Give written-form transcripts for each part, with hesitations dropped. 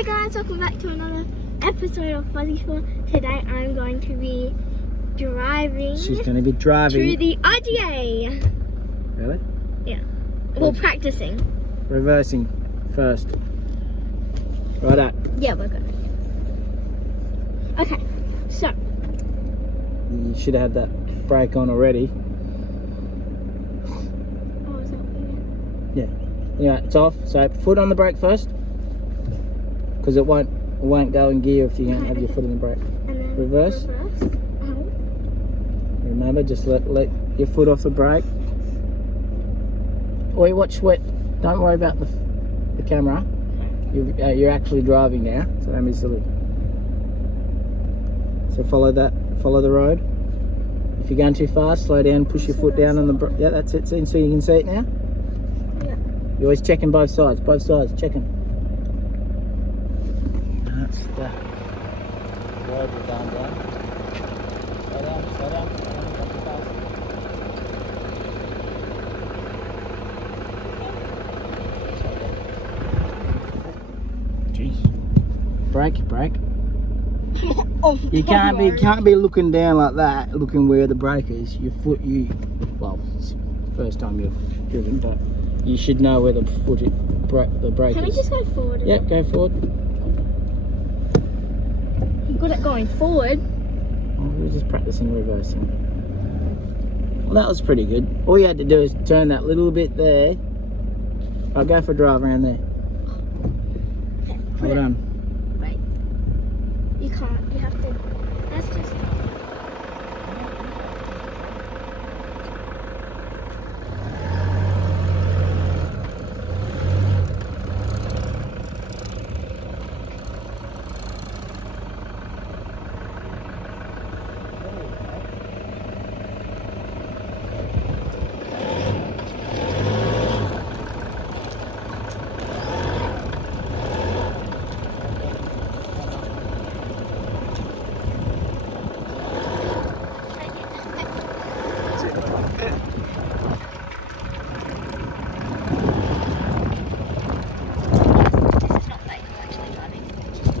Hey guys, welcome back to another episode of Fuzzy Sport. Today I'm going to be driving. She's going to be driving through the RDA. Really? Yeah. Well, practicing. Reversing first. Right up. Yeah, we're good. Okay, so. You should have had that brake on already. Oh, is that weird? Yeah. Yeah, it's off. So foot on the brake first. Because it won't go in gear if you don't have your foot on the brake. And then Reverse. Ow. Remember, just let your foot off the brake. Or watch what. Don't worry about the camera. You're actually driving now, so don't be silly. So follow the road. If you're going too fast, slow down, push your foot down on the brake. Yeah, that's it. So you can see it now. Yeah. You're always checking both sides, checking. That's the road we're going down. Slow down, slow down. Don't go fast. Jeez. Brake. You can't be looking down like that, looking where the brake is. Your foot, well, it's the first time you've driven, but you should know where the brake is. Can we just go forward? Yep, go forward. I'm good at going forward. Oh, we were just practicing reversing. Well, that was pretty good. All you had to do is turn that little bit there. I'll go for a drive around there. Okay, Hold on. Wait. You can't. You have to. That's just.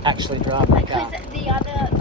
Actually driving the car. Because the other